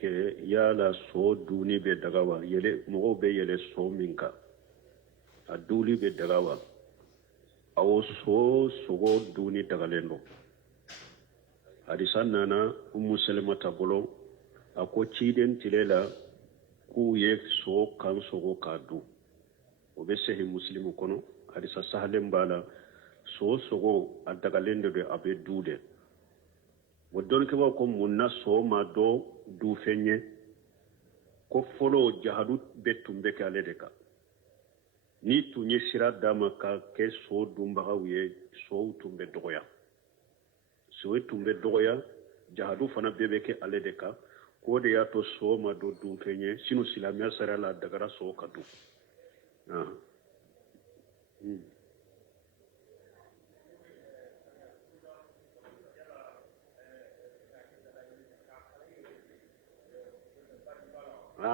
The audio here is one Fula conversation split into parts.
ke yala so duni be dagawa yele mo be yele so minka aduli be dagawa awo so sogo duni dagalendo hadisan nana musulmata bolo ako ciden tilela ku ye so kan sogo kadu o be sehi muslimu kono hadisa sahalen bala so sogo adagalendo be abe dude wodon ke ko munna so ma do du fenye ko folo jahadu betumbe ke aledeka ni tunye sira dama ka ke so dumbaga wiye so tumbe dogoya so tumbe dogoya jahadu fana bebe ke aledeka ko de ya to so ma do du fenye sinu silamiya sara la dagara so kadu ko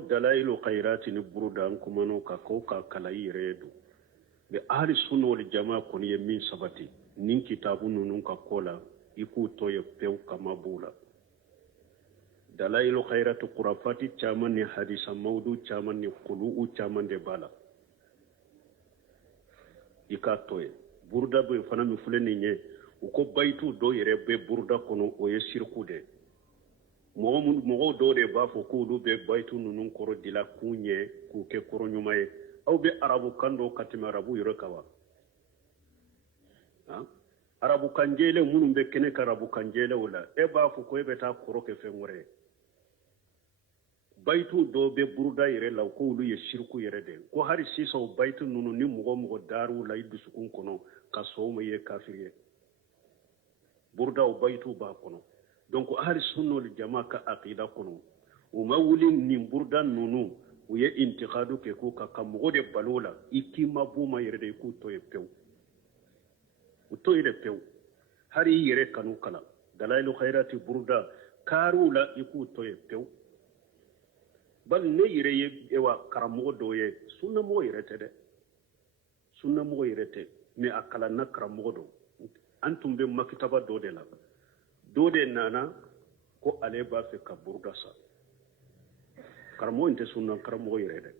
dalailu khairati ni burudan kumano ka ko ka kalai redu be ahli sunna wal jamaa kon ye min sabati nin kitabu nunun ka kola iku to ye pew kama bula dalailu khairati qurafati chaman ni hadisa mawdu chaman ni qulu chaman de bala ika toye burda be fana mi fuleni nye uko baytu do yere be burda kono o ye sirku de mogo do de ba fo ko do be baytu nunun koro dila kunye ku ke koro nyumaye aw be arabu kando katima arabu yoro kawa arabu kanjele munun be kene ka arabu kanjele wala e ba fo ko be ta koro ke fe ngore baytu do be burda yere law ko lu ye shirku yere de ko hari siso baytu nunu ni mogo daru lay dusukun kono ka sowma ye kafiriye burda o baytu ba kono donc ahli sunna wal jamaa ka aqida kono o mawli ni burda nunu o ye intiqadu ke ko ka mogo de balola ikima buma yere de ku to ye pew o to yere pew hari yere kanu kala dalailu khairati burda karula iku to ye pew bal ne yere ye ewa karamogo do ye sunna mo yere tede sunna mo yere te me akala na karamogo do antum be makitaba do de la do de nana ko ale ba fe ka burda sa karamo inte sunna karamogo yere de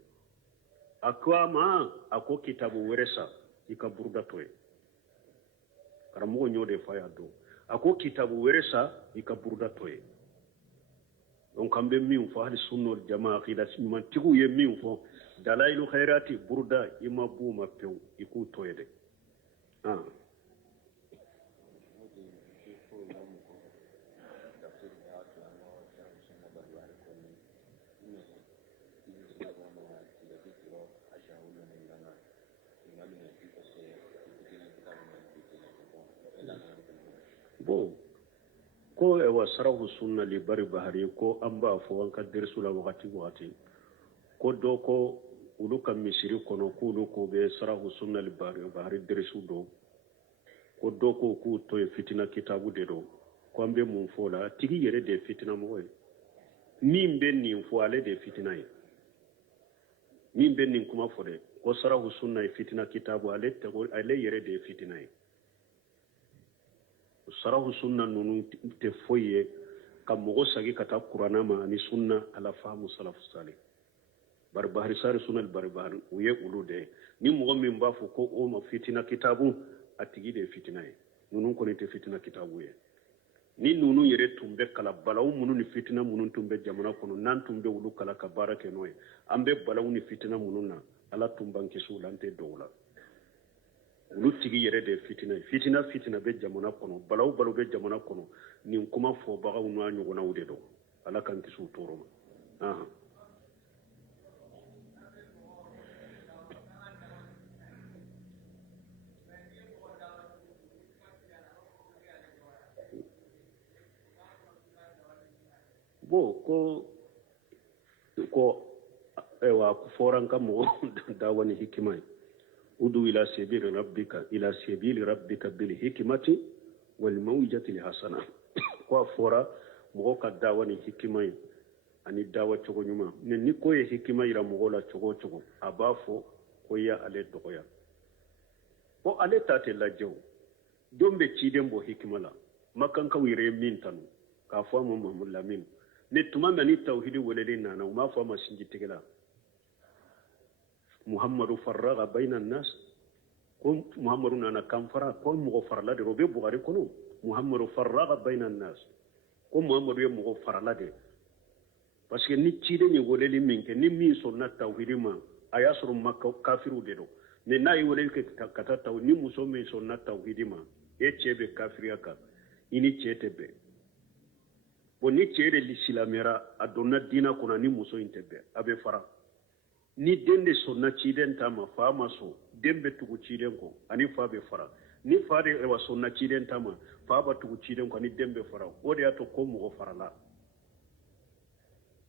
akwa ma ako kitabu weresa ika burda to ye karamogo nyode fa ya do ako kitabu weresa ika burda to ye donc kambe min fo hali sunnol jamaa qila man tigu ye min fo dalailu khairati burda ima buma pew iku toyede bon ko ewa sarahu sunna li bari bahari ko amba fo wanka dersula wakati ko do ko ulu kam misiri kono ko ulu ko be sarahu sunna li bahari dersu do ko do ko ku to e fitina kitabu de do ko ambe mun fo la tigi yere de fitina mo min ben ni fo ale de fitina ye min ben ni kuma fo de ko sarahu sunna e fitina kitabu ale yere de fitina ye sarahu sunna nunu te foye kam mogo sagi kata qur'ana ma ni sunna ala fahmu salaf salih bar bahri sari sunna bar bahri uye ulude ni mogo min ba fo ko o ma fitina kitabu atigi de fitina ye nunu ko ni te fitina kitabu ye ni nunu yere tumbe kala balaw munu ni fitina munu tumbe jamana kono nan tumbe ulu kala ka barake noye ambe balaw ni fitina munu na ala tumbanki sulante dowla ulu tigi yere de fitina be jamana kono balaw be jamana kono ni kuma fo bagaw no anyugona wude do ala kan kisu toroma bo ko ewa ku foran kam mo dawani hikimai udu ila sabili rabbika bil hikmati wal mawjati al hasana ko fora mo ka dawani hikimai ani dawa cogo nyuma ne ni ko ye hikima ira mogola cogo cogo abafo ko ya ale dogoya ko ale tate lajjo dombe ciden bo hikima la makan ka wire min tanu ka fo mo mamul lamin ne tuma mani tauhidi welele nana ma fo ma sinji tigela muhammadu farraga bayna nas ko muhammadu nana kamfara ko mo farla de robe bugari kono muhammadu farraga bayna nas ko muhammadu ye mo farla de parce que ni ciden ye welele min ke ni min sonna tauhidi ma aya suru makka kafiru de do ne nayi welele ke kata taw ni muso min sonna tauhidi ma e chebe kafiriya ka ini chetebe bo ni chere l'islamera adonna dina kuna ni muso intebe abe fara ni dende sonna ciden tama fama so dembe tugu ciden ko ani fa be fara ni fa de wa sonna ciden tama fa ba tugu ciden ko ni dembe fara o de ato ko mo farala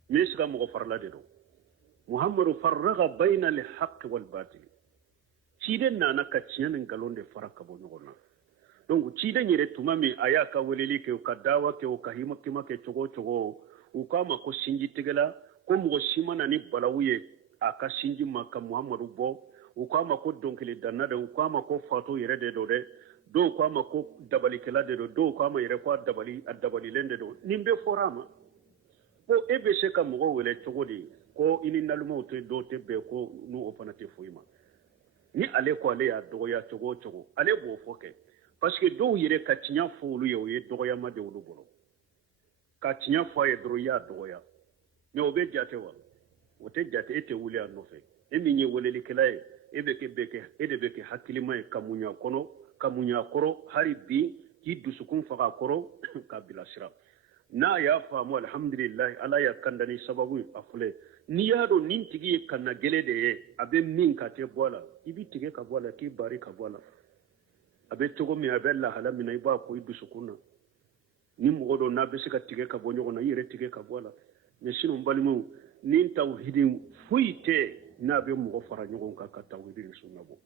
misga mo farala de do muhammadu farraga bayna al haqq wal batil ciden na naka ciyanin galonde fara ka bo nyogona donc ciden yere tumami aya ka weleli ke ka dawa ke ka hima kima ke chogo chogo u kama ko sinji tegela ko mo simana ni balawuye aka sinji maka muhammadu bo u kama ko donkele danna de u kama ko fato yere de do de do kama ko dabali kala de do kama yere ko dabali lende do nimbe forama ko ebe se ka mo wele chogo di ko ini nalumo to do te be ko nu ofanate foima ni ale ko ale ya do ya chogo chogo ale bo foke parce que do yere ka tinya fulu ye dogoya ma de wulu bolo ka tinya fo ye dro ya dogoya ne obe jate wa wote jate ete wuli an nofe e mi nye woleli kelaye e be ke hakilima e kamunya koro hari bi ki dusukun faga koro ka bilasira na ya famu alhamdulillah ala ya kandani sababu afule ni yado nin tigi kanna gele de ye abe min ka te bola ibi tige ka bola ki bari ka bola abe togo mi abe la hala mina iba ko idu sukuna ni mo do na be sika tige ka bonyo na yire tige ka bola me sinu mbalimu ni tawhidin fuite na be mo fara nyogon ka tawhidin sunna bo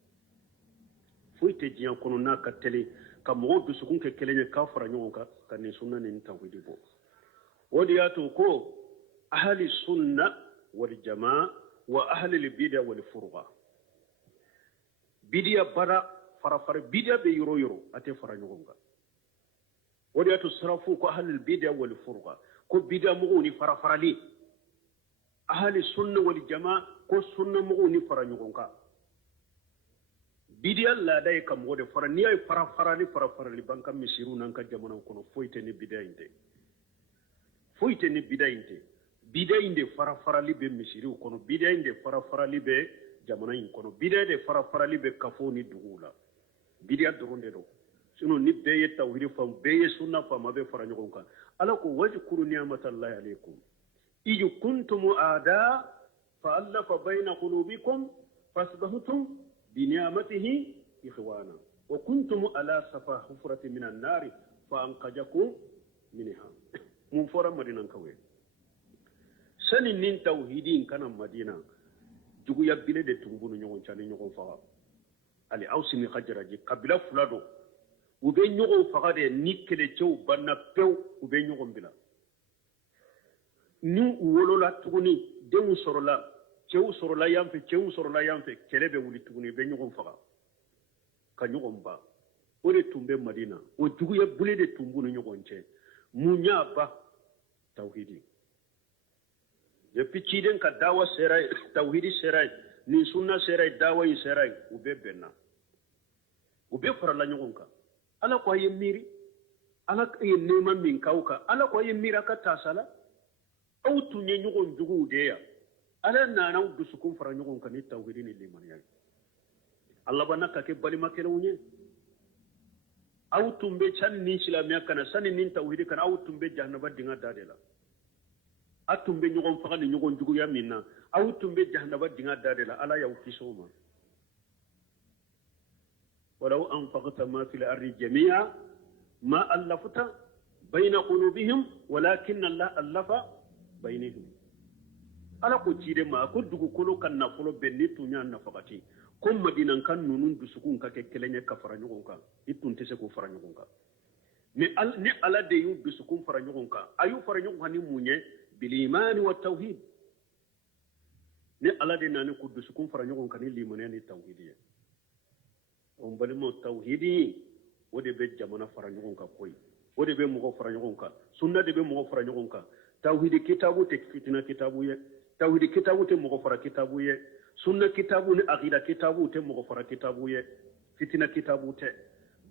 fuite jiyan kono na ka tele ka mo du sukun ke kelenya ka fara nyogon ka ni sunna ni tawhidi bo wodi yato ko ahli sunna wal jamaa wa ahli al bid'a wal furqa bidiya bara fara bidia be yoro ate fara nyogonga wodi atu sarafu ko ahlul bidia wal furqa ko bidia mo ni fara li ahli sunna wal jamaa ko sunna mo ni fara nyogonga bidia la day kam wode fara ni ay fara li banka misiru nan ka jamana kono foyte ni bidia inde fara li be misiru kono bidia inde fara li be jamana in kono bidia de fara li be kafo ni dugula bidia doronde do sino ni beye tawhid fam beye sunna fam abe fara nyogon kan ala ko wajkuru ni'matallahi alaykum iju kuntum aada fa allafa bayna qulubikum fasbahtum bi ni'matihi ikhwana wa kuntum ala safa hufrati minan nar fa anqajakum minha mun fora madinan kawe sanin nin tawhidin kana madina jugu yabbile de tumbunu nyogon chani nyogon fa ali awsini khajraji kabila fulado ube nyogo fagade nikele cew banna pew ube nyogo bila ni wolola tuguni demu sorola cew sorola yamfe kelebe wuli tuguni be nyogo faga ka nyogo mba ore tumbe madina o jugu ya bule de tumbu no nyogo nche munya ba tawhidi ye pichiden ka dawa serai tawhidi serai ni sunna serai dawa yi serai ube benna ube farala nyogonka ala ko ye miri ala ye neman min kauka ala ko ye mira ka tasala aw tunye nyogon jugu deya ala nana dusukun fara nyogonka ni tawhidi ni liman yayi Allah banaka ke bali makelunye aw tumbe chan ni islamiya kana sani nin tawhidi kana aw tumbe jahannaba dinga dadela atumbe nyogon faga ni nyogon jugu ya minna aw tumbe jahannaba dinga dadela ala ya ukisoma ولو أنفقت ما في الأرض جميعا ما ألفت بين قلوبهم ولكن الله ألف بينهم ala ko jide ma ko dugu kolo kan nafolo benni tunya nafaqati ko madina kan nunun dusukun ka ke kelenya ka fara nyogon ka itun tese ko fara nyogon ka ni ala de yu dusukun fara nyogon ka ayu fara nyogon ni munye بالإيمان والتوحيد ni ala de nani ku dusukun fara ɲɔgɔn kan ni limaniya ni tawhidi ye on balima tawhidi o de be jamana fara ɲɔgɔn kan koyi o de be mɔgɔ fara ɲɔgɔn kan sunna de be mɔgɔ fara ɲɔgɔn kan tawhidi kitabu te fitina kitabu ye tawhidi kitabu te mɔgɔ fara kitabu ye sunna kitabu ni aqida kitabu te mɔgɔ fara kitabu ye fitina kitabu te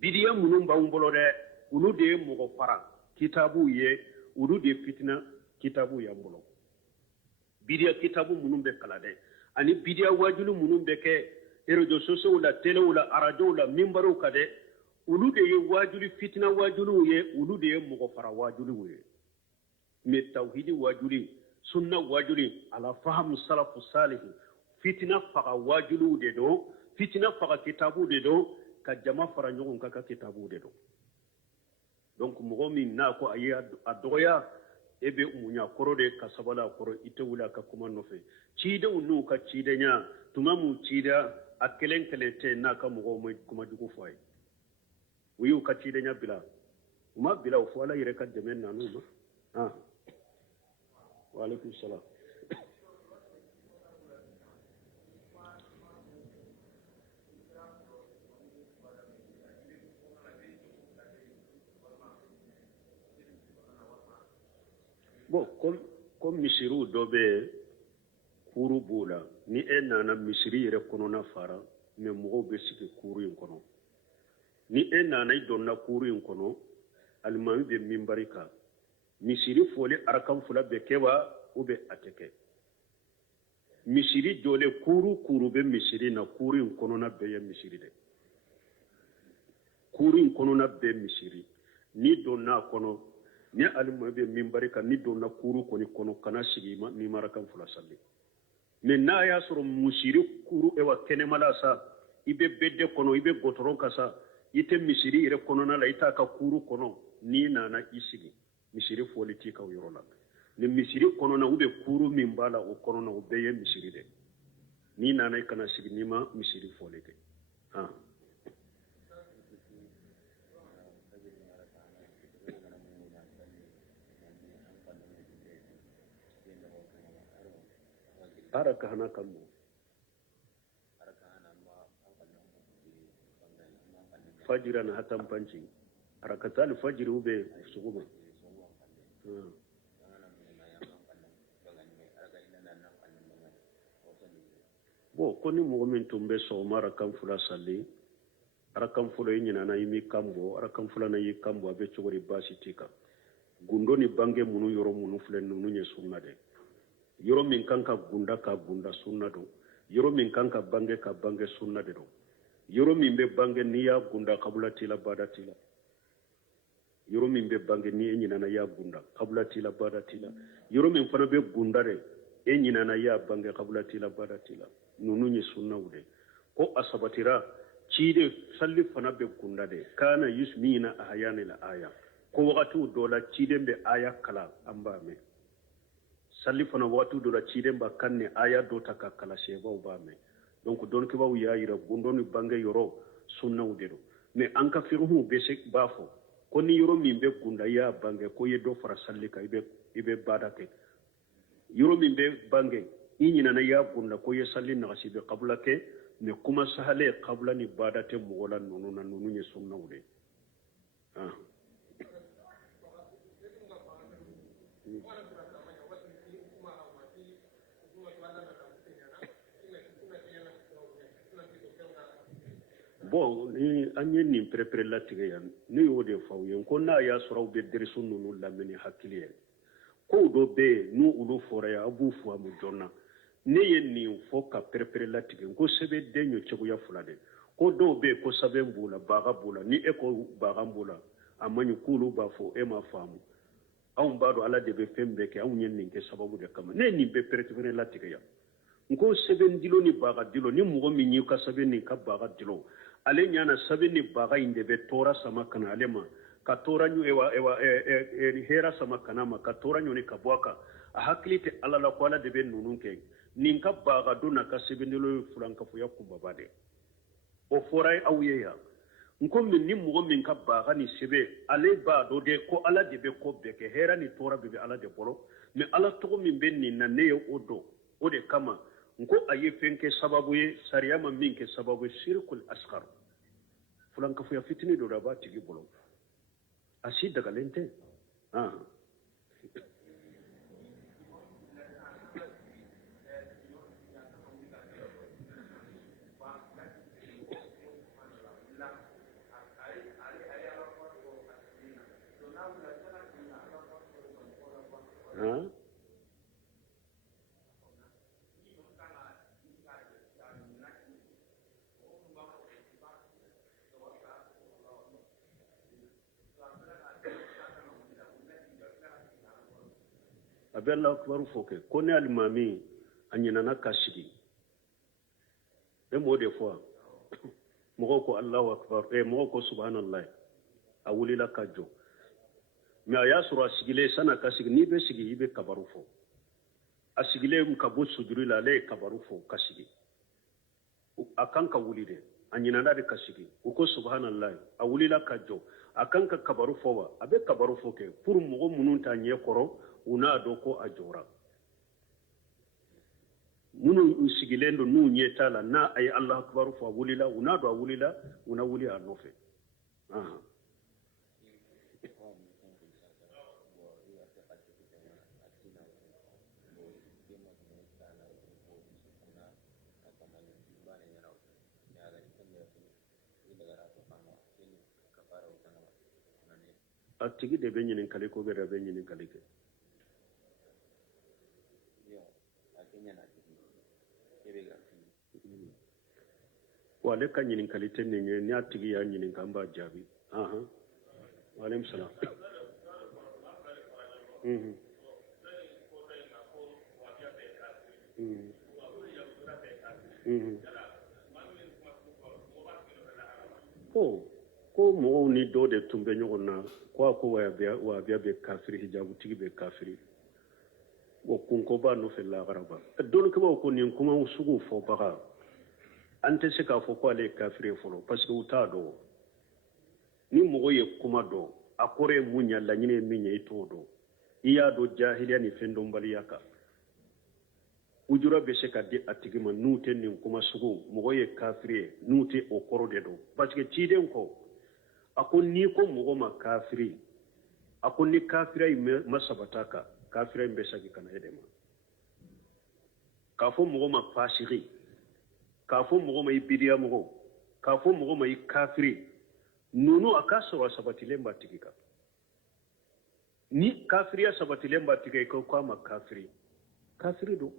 bidiya munun b'anw bolo dɛ ulu de ye mɔgɔ fara kitabu ye ulu de fitina kitabu y'an bolo bidiya kitabu munun be kala dɛ ani bidiya wajulu munun be kɛ réseaux sociaux la téléw la radio la mimbaru ka dɛ ulu de ye wajulu fitina wajulu ye ulu de ye mɔgɔ fara wajulu ye mais tawhidi wajuli sunna wajuli ala faham salafu salih fitina faga wajulu de do fitina faga kitabu de do ka jama fara ɲɔgɔn ka ka kitabu de do donc mɔgɔ min n'a ko a ye a dɔgɔya e be muɲa kɔrɔ de ka sabala kɔrɔ i tɛ wuli a ka kuma nɔfɛ cidenw n'u ka cidenya tuma mun cida a kelen kelen tɛ n'a ka mɔgɔw ma kuma jugu fɔ a ye u y'u ka cidenya bila u ma bila u fɔ ala yɛrɛ ka dɛmɛ nanu ma waaleykum salam bon comme misiriw dɔ bɛ kuru b'o la ni e nana misiri yɛrɛ kɔnɔna fara mais mɔgɔw bɛ sigi kuru in kɔnɔ ni e nana i donna kuru in kɔnɔ alimami bɛ minbari kan misiri fɔli arakan fila bɛ kɛ wa ou bien a tɛ kɛ misiri jɔlen kuru bɛ misiri na kuru in kɔnɔna bɛɛ ye misiri dɛ kuru in kɔnɔna bɛɛ misiri ni donna kɔnɔ ni alimami bɛ minbari kan ni donna kuru kɔni kɔnɔ kana sigi ni marakan fila salli mais n'a y'a sɔrɔ misiri kuru ewa kɛnɛmala sa i bɛ bɛdɛ kɔnɔ i bɛ gɔtɔrɔn kan sa i tɛ misiri yɛrɛ kɔnɔna la i t'a ka kuru kɔnɔ n'i nana i sigi misiri fɔli t'i ka o yɔrɔ la ni misiri kɔnɔna u bɛ kuru min b'a la o kɔnɔna o bɛɛ ye misiri dɛ n'i nana i kana sigi n'i ma misiri fɔli kɛ ara kahana kammo fajira na hatan panci arakatali fajiri ube suguma bo koni mɔgɔ min tun bɛ sɔgɔma arakan fula salli arakan fula i ɲinana i mi kanbɔ arakan fula na y'i kanbɔ a bɛ cogo di baasi t'i kan gundo ni bange minnu yɔrɔ minnu filɛ ninnu ye sunna dɛ yɔrɔ min kan ka gunda sunna don yɔrɔ min kan ka bange sunna de don yɔrɔ min bɛ bange n'i y'a gunda kabula t'i la bada t'i la yɔrɔ min bɛ bange ni e ɲinana y'a gunda kabula t'i la bada t'i la yɔrɔ min fana bɛ gunda de e ɲinana y'a bange kabula t'i la bada t'i la ninnu ye sunnaw de ko a sabatira cide salli fana bɛ gunda de kana yusmina ahayani la aya ko wagatiw dɔ la ciden bɛ aya kala an b'a mɛn salli fana wagatiw dɔ la ciden b'a kan ni aya dɔ ta ka kala sebaw b'a mɛn donc dɔnnikibaw y'a yira gundo ni bange yɔrɔ sunnaw de don mais an ka firuhu bɛ se b'a fɔ ko ni yɔrɔ min bɛ gunda i y'a bange ko i ye dɔ fara salli kan i bɛ baada kɛ yɔrɔ min bɛ bange i ɲinana i y'a gunda ko i ye salli nagasi i bɛ kabula kɛ mais kuma sahale kabula ni baada tɛ mɔgɔ la ninnu na ninnu ye sunnaw de bon ni an ye nin pɛrɛpɛrɛ latigɛ yan ne y'o de fɔ aw ye ko n'a y'a sɔrɔ aw bɛ derisu ninnu lamɛn ni hakili ye kow dɔ bɛ yen n'u olu fɔra yan aw b'u faamu joona ne ye nin fɔ ka pɛrɛpɛrɛ latigɛ ko sɛbɛden ye cogoya fila de ko dɔw bɛ yen ko sɛbɛn b'u la baga b'u la ni e ko baga b'u la a man ɲi k'olu b'a fɔ e ma faamu anw b'a dɔn ala de bɛ fɛn bɛɛ kɛ anw ye nin kɛ sababu de kama ne ye nin bɛɛ pɛrɛpɛrɛ latigɛ yan n ko sɛbɛn dilo ni baga dilo ni mɔgɔ min y'i ka sɛbɛn ni ka baga dilo ale ɲana sɛbɛn ni baga in de bɛ tɔɔra sama ka na ale ma ka tɔɔra hɛra sama kana ma ka tɔɔra ɲɔni ka bɔ a kan a hakili tɛ ala la ko ala de bɛ ninnu kɛ nin ka baga don na ka sɛbɛn dilo ye fulankafoya kunbaba de o fɔra ye aw ye yan n ko min ni mɔgɔ min ka baga ni sɛbɛn ale b'a dɔn de ko ala de bɛ ko bɛɛ kɛ hɛra ni tɔɔra bɛɛ bɛ ala de bolo mais ala togo min be nin na ne ye o dɔn o de kama nko a ye fɛn kɛ sababu ye sariya ma min kɛ sababu ye shirkul asghar fulankafoya fitini dɔ a b'a tigi bolo a si dagalen tɛ a bɛ Allahu akibaru fɔ kɛ ko ne alimami a ɲinana ka sigi e m'o de fɔ mɔgɔw ko Allahu akibar mɔgɔw ko subhanallah a wulila ka jɔ mais a y'a sɔrɔ a sigilen san'a ka sigi n'i bɛ sigi i bɛ kabaru fɔ a sigilen ka bɔ sujudi la ale ye kabaru fɔ ka sigi a kan ka wuli dɛ a ɲinana de ka sigi u ko subhanallah a wulila ka jɔ a kan ka kabaru fɔ wa a bɛ kabaru fɔ kɛ pour mɔgɔ minnu t'a ɲɛ kɔrɔ u n'a dɔn ko a jɔra minnu sigilen don n'u ɲɛ t'a la n'a a ye Allahu akibaru fɔ a wulila u n'a dɔn a wulila u na wuli a nɔfɛ a tigi de bɛ ɲininkali ko bɛɛ bɛ ɲininkali kɛ wa ale ka ɲininkali tɛ nin ye n'a tigi y'a ɲininka an b'a jaabi waaleykum salaam ko mɔgɔw ni dɔw de tun bɛ ɲɔgɔn na ko a ko wahabiya bɛ kafiri hijabutigi bɛ kafiri o kunko b'a nɔfɛ lagaraba dɔnnikɛbaw ko nin kuma sugu fɔbaga an tɛ se k'a fɔ ko ale ye kafiri ye fɔlɔ parce que u t'a dɔn ni mɔgɔ ye kuma dɔn a kɔrɔ ye mun ɲa laɲini ye min ye i t'o dɔn i y'a dɔn jahiliya ni fɛn dɔnbaliya kan ujura bɛ se ka di a tigi ma n'u tɛ nin kuma sugu mɔgɔ ye kafiri ye n'u tɛ o kɔrɔ de dɔn parce que ciden kɔ a ko n'i ko mɔgɔ ma kafiri a ko ni kafira in ma sabata kan kafira in bɛ segin ka na e de ma k'a fɔ mɔgɔ ma fasiki k'a fɔ mɔgɔ ma i bidiya mɔgɔ k'a fɔ mɔgɔ ma i kafiri ninnu a ka sɔrɔ a sabatilen b'a tigi kan ni kafiriya sabatilen b'a tigi kan k'a ma kafiri kafiri don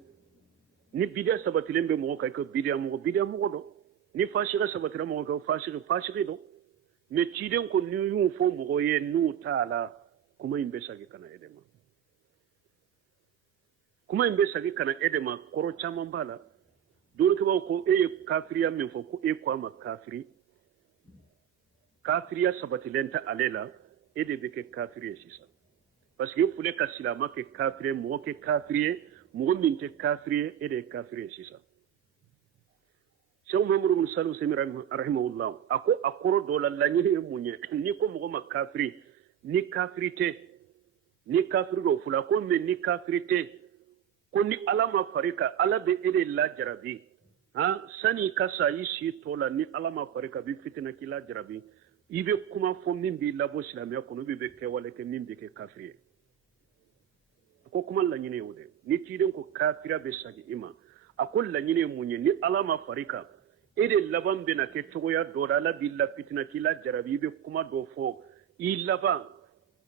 ni bidiya sabatilen bɛ mɔgɔ kan i ka bidiya mɔgɔ don ni fasika sabatira mɔgɔ kan fasiki don mais ciden ko ni y'u fɔ mɔgɔ ye n'u t'a la kuma in bɛ segin ka na e de ma kuma in bɛ segin ka na e de ma kɔrɔ caman b'a la dɔnnikɛbaw ko e ye kafiriya min fɔ ko e ko a ma kafiri kafiriya sabatilen tɛ ale la e de bɛ kɛ kafiri ye sisan parce que e fɔle ka silama kɛ kafiri ye mɔgɔ kɛ kafiri ye mɔgɔ min tɛ kafiri ye e de ye kafiri ye sisan Sheikh Muhammad bin Salih Usaimin rahimahullah a ko a kɔrɔ dɔ la laɲini ye mun ye ni ko mɔgɔ ma kafiri ni kafiri tɛ ni kafiri dɔw fula ko mais ni kafiri tɛ ko ni ala ma fari ka ala bɛ e de lajarabi sani ka sa i si tɔ la ni ala ma fari ka bi fitina k'i lajarabi i bɛ kuma fɔ min b'i labɔ silamɛya kɔnɔ bi bɛ kɛwale kɛ min bɛ kɛ kafiri ye a ko kuma laɲini ye o de ni ciden ko kafira bɛ sagi i ma a ko laɲini ye mun ye ni ala ma fari kan e de laban bɛna kɛ cogoya dɔ la ala b'i la fitina k'i lajarabi i bɛ kuma dɔ fɔ i laban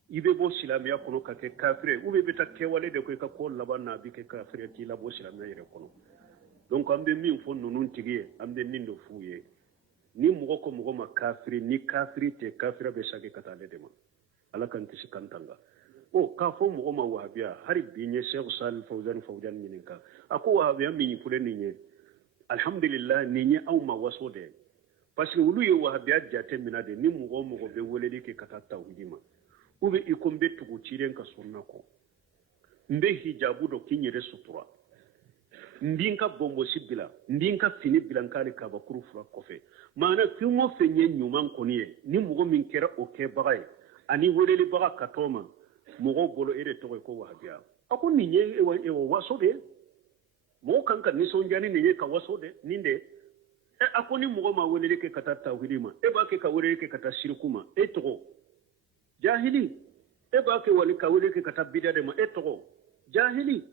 i bɛ bɔ silamɛya kɔnɔ ka kɛ kafiri ou bien i bɛ taa kɛwale de ko i ka ko laban na a bɛ kɛ kafiri k'i labɔ silamɛya yɛrɛ kɔnɔ donc an bɛ min fɔ ninnu tigi ye an bɛ min de f'u ye ni mɔgɔ ko mɔgɔ ma kafiri ni kafiri tɛ kafira bɛ sagi ka taa ale de ma ala k'an kisi kan tanga k'a fɔ mɔgɔ ma wahabiya hali bi n ye Sheikh Salih Fawzan ɲininka a ko wahabiya min filɛ nin ye alhamdulillah nin ye anw ma waso de parce que olu ye wahabiya jate mina de ni mɔgɔ o mɔgɔ bɛ weleli kɛ ka taa tawhidi ma ou bien i ko n bɛ tugu cilen ka sunna kɔ n bɛ hijabu dɔ k'i yɛrɛ sutura n b'i ka bɔnbɔsi bila n b'i ka fini bila n k'ale kabakuru fura kɔfɛ maana fɛn o fɛn ye ɲuman kɔni ye ni mɔgɔ min kɛra o kɛbaga ye ani welelibaga ka tɔn ma mɔgɔw bolo e de tɔgɔ ye ko wahabiya ako ni ye ewa waso de mo kan ka nisɔndiya ni ye ka waso de nin de ako ni mɔgɔ ma weleli kɛ ka taa tawhidi ma e b'a kɛ ka weleli kɛ ka taa shirku ma e tɔgɔ jahili e b'a kɛ wali ka weleli kɛ ka taa bid'a de ma e tɔgɔ jahili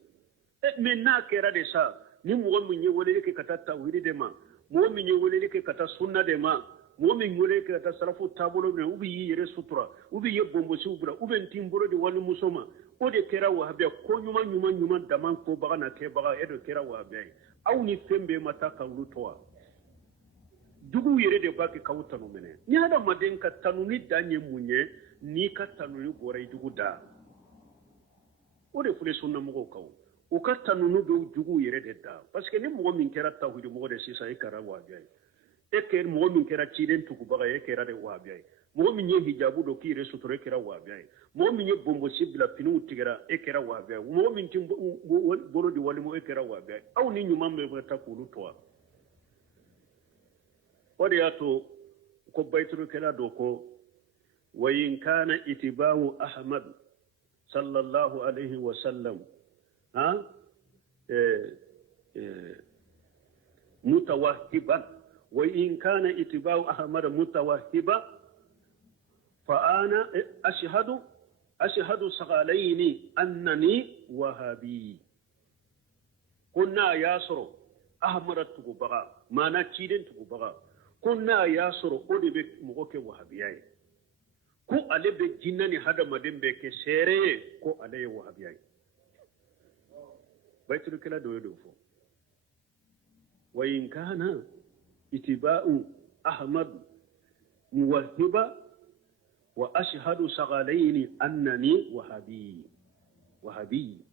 mais n'a kɛra de sa ni mɔgɔ min ye weleli kɛ ka taa tawhidi de ma mɔgɔ min ye weleli kɛ ka taa sunna de ma mɔgɔ min weleli kɛ ka taa sarafu taabolo de u bɛ y'i yɛrɛ sutura u bɛ ye bonbosiw bila u bɛ n tin bolo di walimuso ma o de kɛra wahabiya ko ɲuman dama kobaga na kɛbaga e de kɛra wahabiya ye aw ni fɛn bɛɛ ma taa k'olu to wa juguw yɛrɛ de b'a kɛ k'aw tanu minɛ ni hadamaden ka tanu ni dan ye mun ye n'i ka tanuni bɔra i jugu da o de filɛ sunnamɔgɔw kan u ka tanuni bɛ juguw yɛrɛ de da parce que ni mɔgɔ min kɛra tawhidi mɔgɔ de sisan e kɛra wahabiya ye e kɛra mɔgɔ min kɛra ciden tugubaga ye e kɛra de wahabiya ye mɔgɔ min ye hijabu dɔ k'i yɛrɛ sutura e kɛra wahabiya ye mɔgɔ min ye bonbosi bila finiw tigɛra e kɛra wahabiya ye mɔgɔ min tɛ bolo di walimu e kɛra wahabiya ye aw ni ɲuman bɛ taa k'olu to wa o de y'a to ko bayiturukɛla dɔ ko wa in kana itibahu ahmad sallallahu alaihi wa sallam mutawahhiban wa in kana itibahu ahmad mutawahhiba fa ana ashhadu saghalaini annani wahabi kunna yasru ahmad tugubaga mana ciden tugubaga kunna yasru o de be mogo ke wahabiya ye ko ale be jinna ni hadamaden be ke seere ye ko ale ye wahabiya ye bayturukɛla dɔ ye do fɔ wa in kana itiba'u ahmad muwahhiba wa ashhadu saghalaini annani wahabi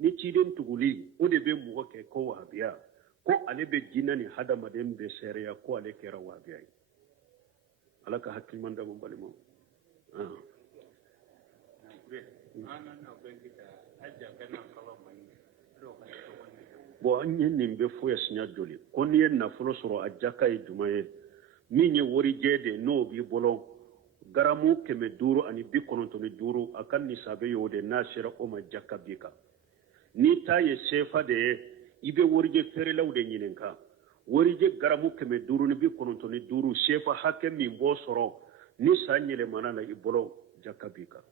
ni ciden tuguli o de be mogo ke ko wahabiya ko ale be jinna ni hadamaden be seereya ko ale kɛra wahabiya ye ala ka hakiliman da mo balimaw bon an ye nin bɛ foya siɲɛ joli ko n'i ye nafolo sɔrɔ a jaka ye juma ye min ye warijɛ de n'o b'i bolo garamu 595 a ka nisabe y'o de n'a sera o ma jaka bi kan n'i ta ye sefa de ye i bɛ warijɛ feerelaw de ɲininka warijɛ garamu 595 sefa hakɛ min b'o sɔrɔ ni san yɛlɛmana na i bolo jaka bi kan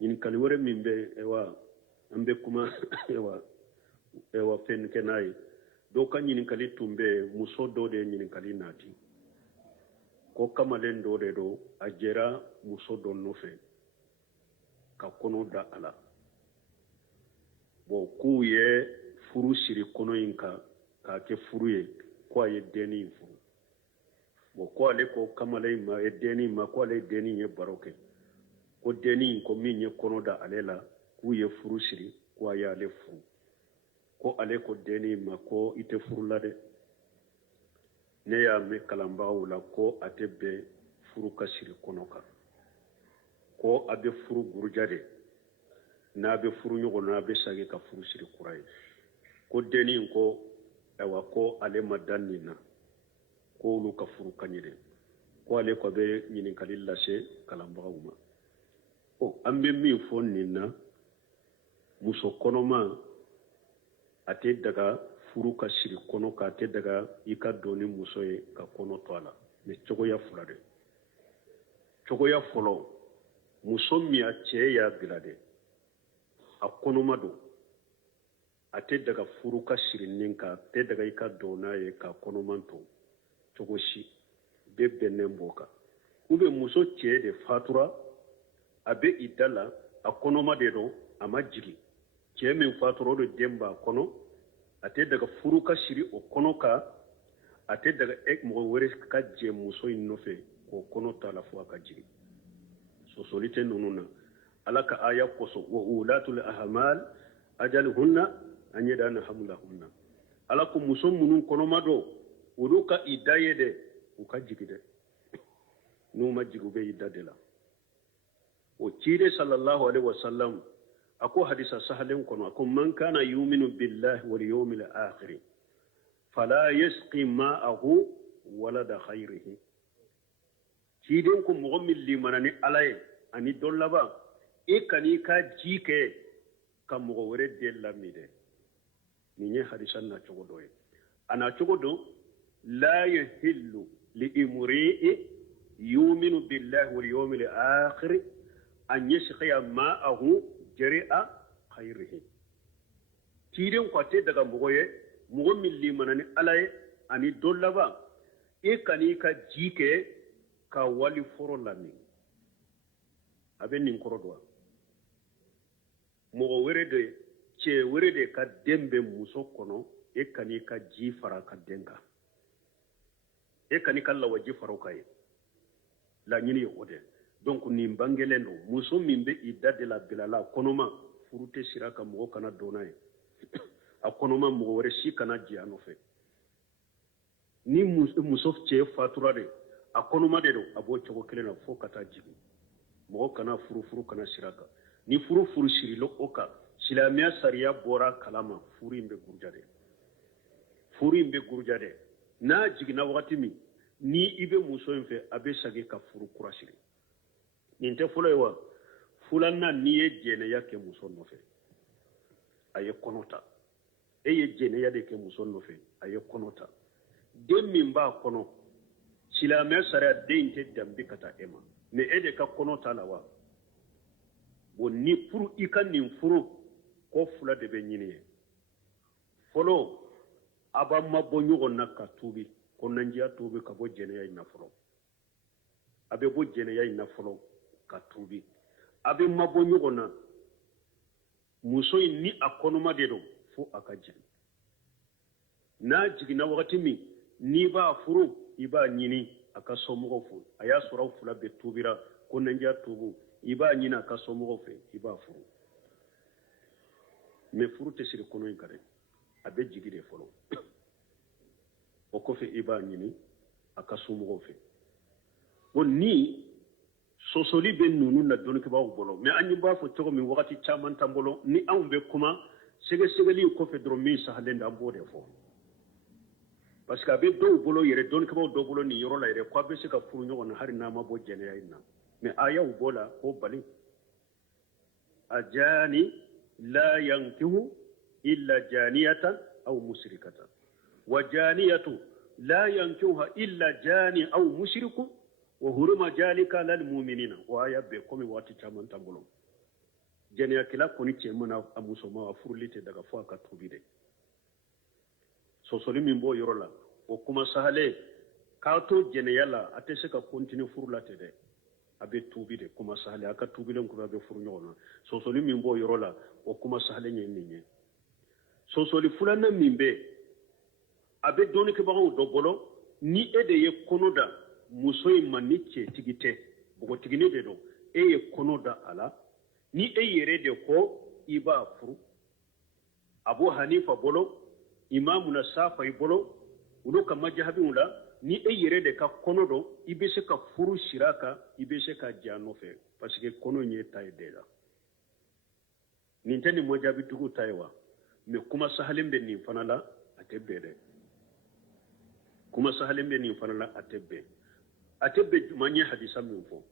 ɲininkali wɛrɛ min bɛ an bɛ kuma fɛn kɛ n'a ye dɔw ka ɲininkali tun bɛ muso dɔw de ye ɲininkali naati ko kamalen dɔ de don a jɛra muso dɔ nɔfɛ ka kɔnɔ da a la bon k'u ye furu siri kɔnɔ in kan k'a kɛ furu ye ko a ye denni in furu bon ko ale ko kamalen in ma ye denni in ma ko ale ye denni in ye baro kɛ ko denni in ko min ye kɔnɔ da ale la k'u ye furu siri ko a y'ale furu ko ale ko denni in ma ko i tɛ furu la dɛ ne y'a mɛn kalanbagaw la ko a tɛ bɛn furu ka siri kɔnɔ kan ko a bɛ furu buruja de n'a bɛ furu ɲɔgɔn na a bɛ sagi ka furu siri kura ye ko denni in ko ayiwa ko ale ma da nin na ko olu ka furu ka ɲi dɛ ko ale ko a bɛ ɲininkali lase kalanbagaw ma an bɛ min fɔ nin na muso kɔnɔma a tɛ daga furu ka siri kɔnɔ k'a tɛ daga i ka don ni muso ye ka kɔnɔ to a la mɛ cogoya fila de cogoya fɔlɔ muso min a cɛ y'a bila dɛ a kɔnɔma don a tɛ daga furu ka siri nin kan a tɛ daga i ka don n'a ye ka kɔnɔman to cogo si bɛɛ bɛnnen b'o kan ou bien muso cɛ de fatura a bɛ i da la a kɔnɔma de don a ma jigin cɛ min fatura o de den b'a kɔnɔ a tɛ daga furu ka siri o kɔnɔ kan a tɛ daga mɔgɔ wɛrɛ ka jɛ muso in nɔfɛ k'o kɔnɔ to a la fo a ka jigin sɔsɔli tɛ ninnu na ala ka aya kosɔn wa ulatul ahmal ajaluhunna an yadana hamlahunna ala ko muso minnu kɔnɔma don olu ka i da ye dɛ u ka jigin dɛ n'u ma jigin u bɛ i da de la o ciden sallallahu alaihi wasallam a ko hadisa sahalen kɔnɔ a ko man kana yuminu billahi wal yawmil akhir fala yasqi ma'ahu walada khayrihi ciden ko mɔgɔ min limana ni ala ye ani don laban e kan'i ka ji kɛ ka mogo were de lamide ni nye hadisan na cogo do ye ana cogo do la yahillu li imri'i yuminu billahi wal yawmil akhir an yashqiya ma'ahu jari'a khayrihi tidin kwate daga mogo ye mogo min limanani alaye ani dollaba e kani ka jike ka wali foro lami abe nin korodwa mogo were de ce were de ka dembe muso kono e kani ka ji fara ka denka e kani ka lawa ji faro kai la nyini ode donc ni bangelendo muso min be idda de la bilala konoma furute siraka mogo kana donaye a konoma mogo were si kana ji anofe ni muso ce fatura de a konoma de do abo cogo kelena fo kata jibi mogo kana furu kana siraka ni furu sirilo oka silamiya sariya bora kalama furu imbe gurjade na jigina wakati mi ni ibe muso infe abe sage ka furu kurasiri ninte fulo yewa fulanna ni ye jene ya ke muso nofe aye konota ye jene ya de ke muso nofe aye konota den min ba kono silamiya sariya den te dambi kata ema ne ede ka konota la wa bo ni furu ikan nin furu ko fula de be ɲini ye folo aba mabɔ ɲɔgɔn na ka tubi ko nanjiya tubi ka bɔ jɛnɛya in na fɔlɔ a bɛ bɔ jɛnɛya in na fɔlɔ ka tubi a bɛ mabɔ ɲɔgɔn na muso in ni a kɔnɔma de don fo a ka jigin n'a jiginna wagati min n'i b'a furu i b'a ɲini a ka somɔgɔw fɛ a y'a sɔrɔ aw fila bɛɛ tubira ko nanjiya tubu i b'a ɲini a ka somɔgɔw fɛ i b'a furu mais furu tɛ siri kɔnɔ in ka dɛ a bɛ jigi de fɔlɔ o kɔfɛ i b'a ɲini a ka somɔgɔw fɛ o ni sɔsɔli bɛ ninnu na dɔnnikɛbaaw bolo mais an b'a fɔ cogo min wagati caman t'an bolo ni anw bɛ kuma sɛgɛsɛgɛli kɔfɛ dɔrɔn min sahalen don an b'o de fɔ parce que a bɛ dɔw bolo yɛrɛ dɔnnikɛbaaw dɔw bolo nin yɔrɔ la yɛrɛ ko a bɛ se ka furu ɲɔgɔn na hali n'a ma bɔ jɛnɛya in na mais ayaw b'o la k'o bali a jaani لا ينكه إلا جانية أو مشركة وجانية لا ينكوها إلا جاني أو مشرك وهرم ذلك للمؤمنين وآية بكم واتي كمان تقولون جانية كلا كوني تيمنا أمسوما وفرلي تدعى فاكا توبيدي سوسولي من بو يرولا وكما سهلة كاتو جانية لا أتسكا كونتيني فرلا تدعى abe tubi de kuma sahale aka tubi len ko abe furu nyona sosoli min bo yorola o kuma sahale nyen ninye sosoli fulana min be abe doni ke bawo do bolo ni ede ye konoda muso imani che tigite bugo tigine de do ye konoda ala ni yere de ko iba furu abu hanifa bolo imamu na safa bolo udo kama jahabi ula ni yere de ka kono do ibe se ka furu shiraka ibe se ka jano fe parce que kono nye tay de la ni tani moja bitugu taywa me kuma sahalim be ni fanala atebbe de kuma sahalim be ni fanala atebbe manye hadisa min fo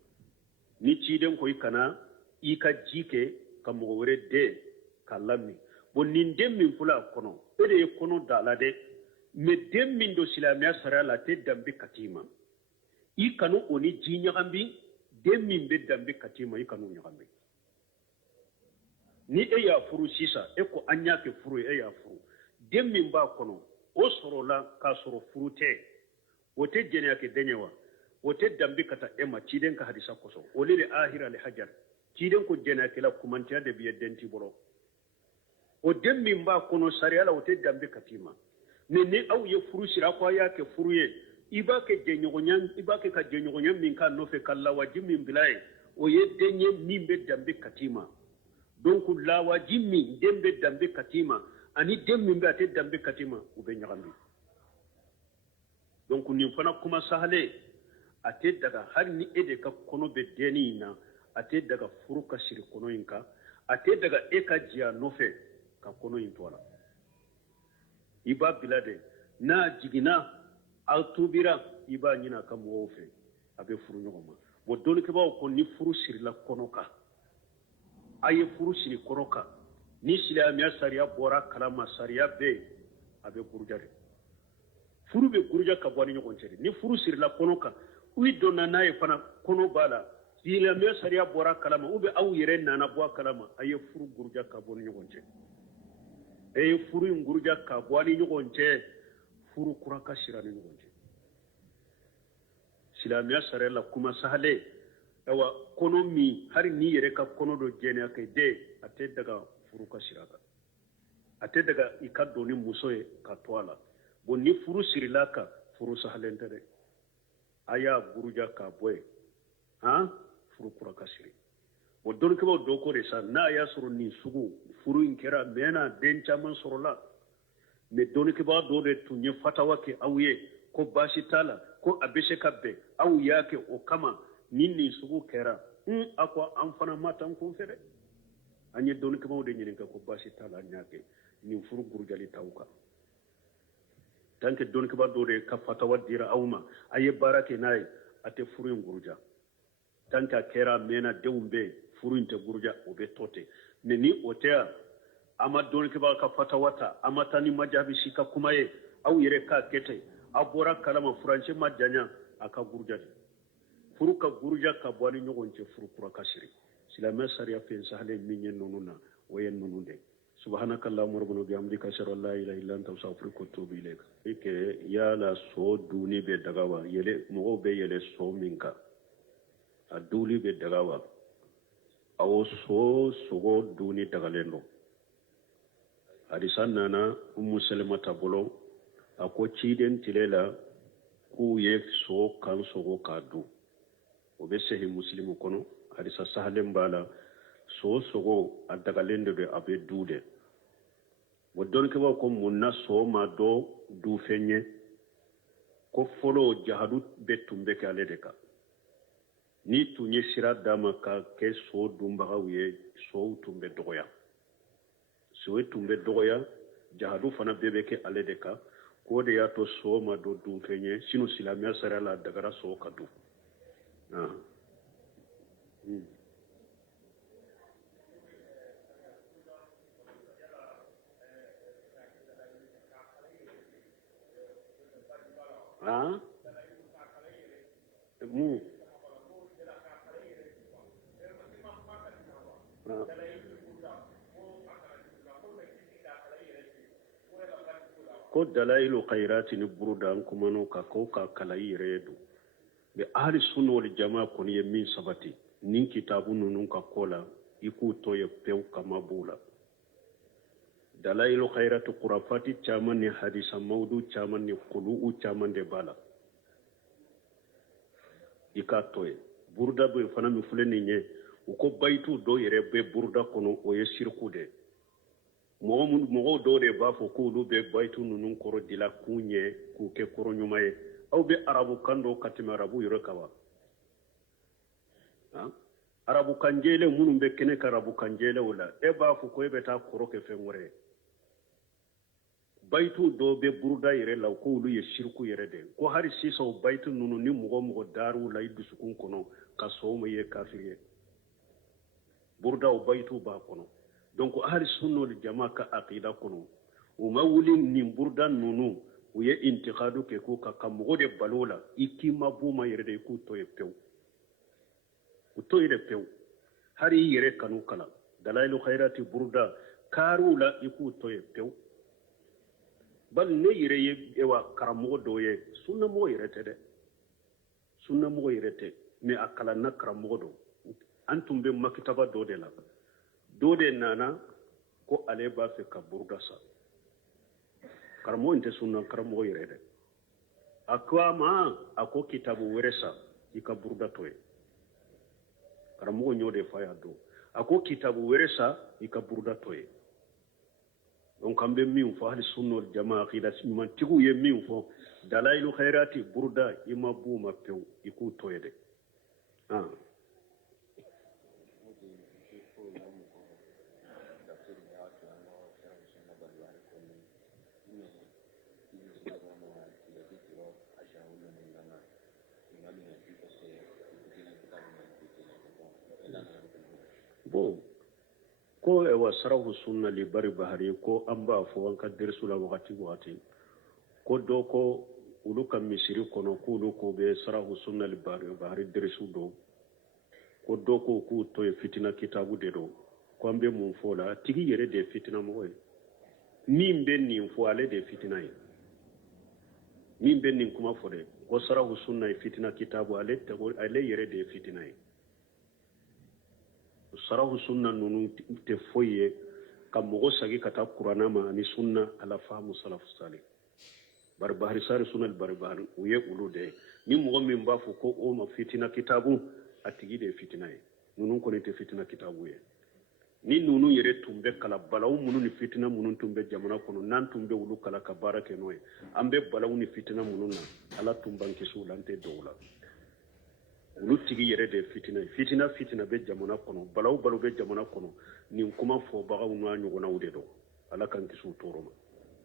ni ciden ko ikana ika jike ka mo wore de kalami bon nin dem min fula kono ede kono dala de me dem min do silamiya sara la te dambe katima i kanu oni ji nyagambi dem min be dambe katima i kanu nyagambi ni ya furu sisa ko anya ke furu ya furu dem min ba kono o soro la ka soro furu te o te jenya ke denyewa o te dambe kata ema ciden ka hadisa koso o le ahira le hajar ciden ko jenya ke la kumantiya de biye denti boro o dem min ba kono sariya la o te dambe katima ne aw ye furu sira ko ya ke furu ye iba ke ka jenyogonyan min ka no fe kala wajibi min bilay o ye denye min be dambe katima donc la wajibi dembe dambe katima ani dem min be ate dambe katima u be nyagambi donc ni fana kuma sahale ate daga har ni ede ka kono be deni na ate daga furu ka siri kono inka ate daga ka jia no fe ka kono intola iba bilade na jigina altubira iba nyina kam wofe abe furu nyoma bo doni ke bawo ko ni furu siri la konoka aye furu siri konoka ni silamɛya sariya bɔra kalama sariya bɛ a bɛ buruja de furu bɛ buruja ka bɔ ni ɲɔgɔn cɛ ni furu sirila kɔnɔ kan u donna n'a ye fana kɔnɔ b'a la silamɛya sariya bɔra kalama ou bien aw yɛrɛ nana bɔ a kalama a ye furu buruja ka bɔ ni ɲɔgɔn cɛ a ye furu in buruja ka bɔ ni ɲɔgɔn cɛ furu kura ka sira ni ɲɔgɔn cɛ silamɛya sariya la kuma sahale awa kɔnɔ min hari ni yɛrɛ ka kɔnɔ dɔ jɛnɛya kɛ den a tɛ daga furu ka sira kan a tɛ daga i ka don ni muso ye ka to a la bon ni furu sirila kan furu sahalen tɛ dɛ a y'a buruja ka bɔ yen furu kura ka siri o dɔnnibagaw dɔ ko de sa n'a y'a sɔrɔ nin sugu furu in kɛra mɛnna den caman sɔrɔla mais dɔnnibagaw dɔ de tun ye fatawa kɛ aw ye ko baasi t'a la ko a bɛ se ka bɛn aw y'a kɛ o kama ni nin sugu kɛra a ko an fana ma tan kun fɛ dɛ an ye dɔnnibagaw de ɲininka ko baasi t'a la an y'a kɛ nin furu burujali t'aw kan tant que dɔnnibagaw dɔ de ka fatawa dira aw ma a ye baara kɛ n'a ye a tɛ furu in buruja tant que a kɛra mɛnna denw bɛ yen furu in tɛ buruja o bɛ tɔ ten mais ni o tɛ yan a ma dɔnnibagaw ka fatawa ta a ma taa ni majabi si ka kuma ye aw yɛrɛ k'a kɛ ten a bɔra kalama furancɛ ma janya a ka buruja de furu ka buruja ka bɔ ni ɲɔgɔn cɛ furu kura ka siri silamɛ sariya fɛn sahalen min ye ninnu na o ye ninnu de subhanaka allahumma rabbana bihamdika ashhadu an la ilaha illa anta astaghfiruka wa atubu ilayk ike yala so duni bɛ daga wa yɛlɛ mɔgɔw bɛ yɛlɛ so min kan a duli bɛ daga wa awo so sogo duni dagalen don hadisa nana ummu salamata bolo a ko ciden tile la k'u ye so kan sogo k'a dun o bɛ sehi muslimu kɔnɔ hadisa sahalen b'a la so sogo a dagalen de don a bɛ du de o dɔnnibagaw ko mun na so ma dɔ du fɛn ye ko fɔlɔ jahadu bɛ tun bɛ kɛ ale de kan ni tun ye sira d'a ma ka kɛ so dunbagaw ye sow tun bɛ dɔgɔya so tun bɛ dɔgɔya jahadu fana bɛɛ bɛ kɛ ale de kan k'o de y'a to so ma dɔ dun fɛn ye sinon silamɛya sariya la a dagara so ka dun ko dalailu khairati ni buruda an kumano ka ko ka kala yere do be ahli sunna wal jamaa ko ye min sabati nin kitabu nunun ka kola iku to ye pew kama bula dalailu khairati qurafati chaman ni hadisa mawdu chaman ni qulu chaman de bala ika to ye burda be fana mi fuleni nye uko baitu do yere be burda kono o ye shirku de mɔgɔw dɔw de b'a fɔ k'olu bɛ bayitu ninnu kɔrɔ dila k'u ɲɛ k'u kɛ kɔrɔ ɲuman ye aw bɛ arabu kan dɔw ka tɛmɛ arabu yɔrɔ kan wa arabu kan jɛlen minnu bɛ kɛnɛ ka arabu kan jɛlenw la e b'a fɔ ko e bɛ taa kɔrɔ kɛ fɛn wɛrɛ ye bayitu dɔw bɛ buruda yɛrɛ la k'olu ye shirku yɛrɛ de ko hali sisan o bayitu ninnu ni mɔgɔ daaru la i dusukun kɔnɔ ka sɔn o ma ye kafiri ye buruda o bayitu b'a kɔnɔ donc ahli sunna wal jamaa ka aqida kono o ma wuli nin burda nunu o ye intiqadu ke ko ka mɔgɔ de balola ikima buma yɛrɛ de ku to ye pew o to ye pew hari yɛrɛ kanu kala dalailu khairati burda karula iku to ye pew bal ne yɛrɛ ye ewa karamɔgɔ dɔ ye sunna mɔgɔ yɛrɛ tɛ dɛ sunna mɔgɔ yɛrɛ tɛ mais a kalanna karamɔgɔ dɔ an tun bɛ makitaba dɔ de la do de nana ko ale b'a fɛ ka buruda sa karamɔgɔ in tɛ sunna karamɔgɔ yɛrɛ dɛ a ko a ma a ko kitabu wɛrɛ sa i ka buruda to ye karamɔgɔ y'o de fa y'a don a ko kitabu wɛrɛ sa i ka buruda to ye donc an bɛ min fɔ hali sunna wal jamaa aqida ɲumantigiw ye min fɔ dalailu khairati buruda i ma b'u ma pewu i k'u to ye dɛ bon ko ewa sarahu sunna li bari bahari ko an b'a fɔ an ka derisu la wagati ko dɔ ko ulu ka misiri kɔnɔ k'ulu ko bɛ sarahu sunna li bari bahari derisu do ko dɔ ko k'u to ye fitina kitabu de do ko an bɛ mun fɔ la tigi yɛrɛ de ye fitina mɔgɔ ye min bɛ nin fɔ ale de ye fitina ye min bɛ nin kuma fɔ dɛ ko sarahu sunna ye fitina kitabu ale yɛrɛ de ye fitina ye sarahu sunna nunu tɛ foyi ye ka mɔgɔ sagi ka taa kuranna ma ani sunna ala fahamu salafu salih bari bahari sari sunna bari bahari u ye olu de ni mɔgɔ min b'a fɔ ko o ma fitina kitabu a tigi de ye fitina ye nunu kɔni tɛ fitina kitabu ye ni nunu yɛrɛ tun bɛ kala balawu minnu ni fitina minnu tun bɛ jamana kɔnɔ n'an tun bɛ olu kala ka baara kɛ n'o ye an bɛ balawu ni fitina minnu na ala tun b'an kisi u la an tɛ dɔw la olu tigi yɛrɛ de fitina ye fitina bɛ jamana kɔnɔ balawu bɛ jamana kɔnɔ nin kuma fɔbagaw n'a ɲɔgɔnnaw de don ala k'an kisi u tɔɔrɔ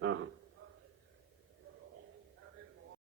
ma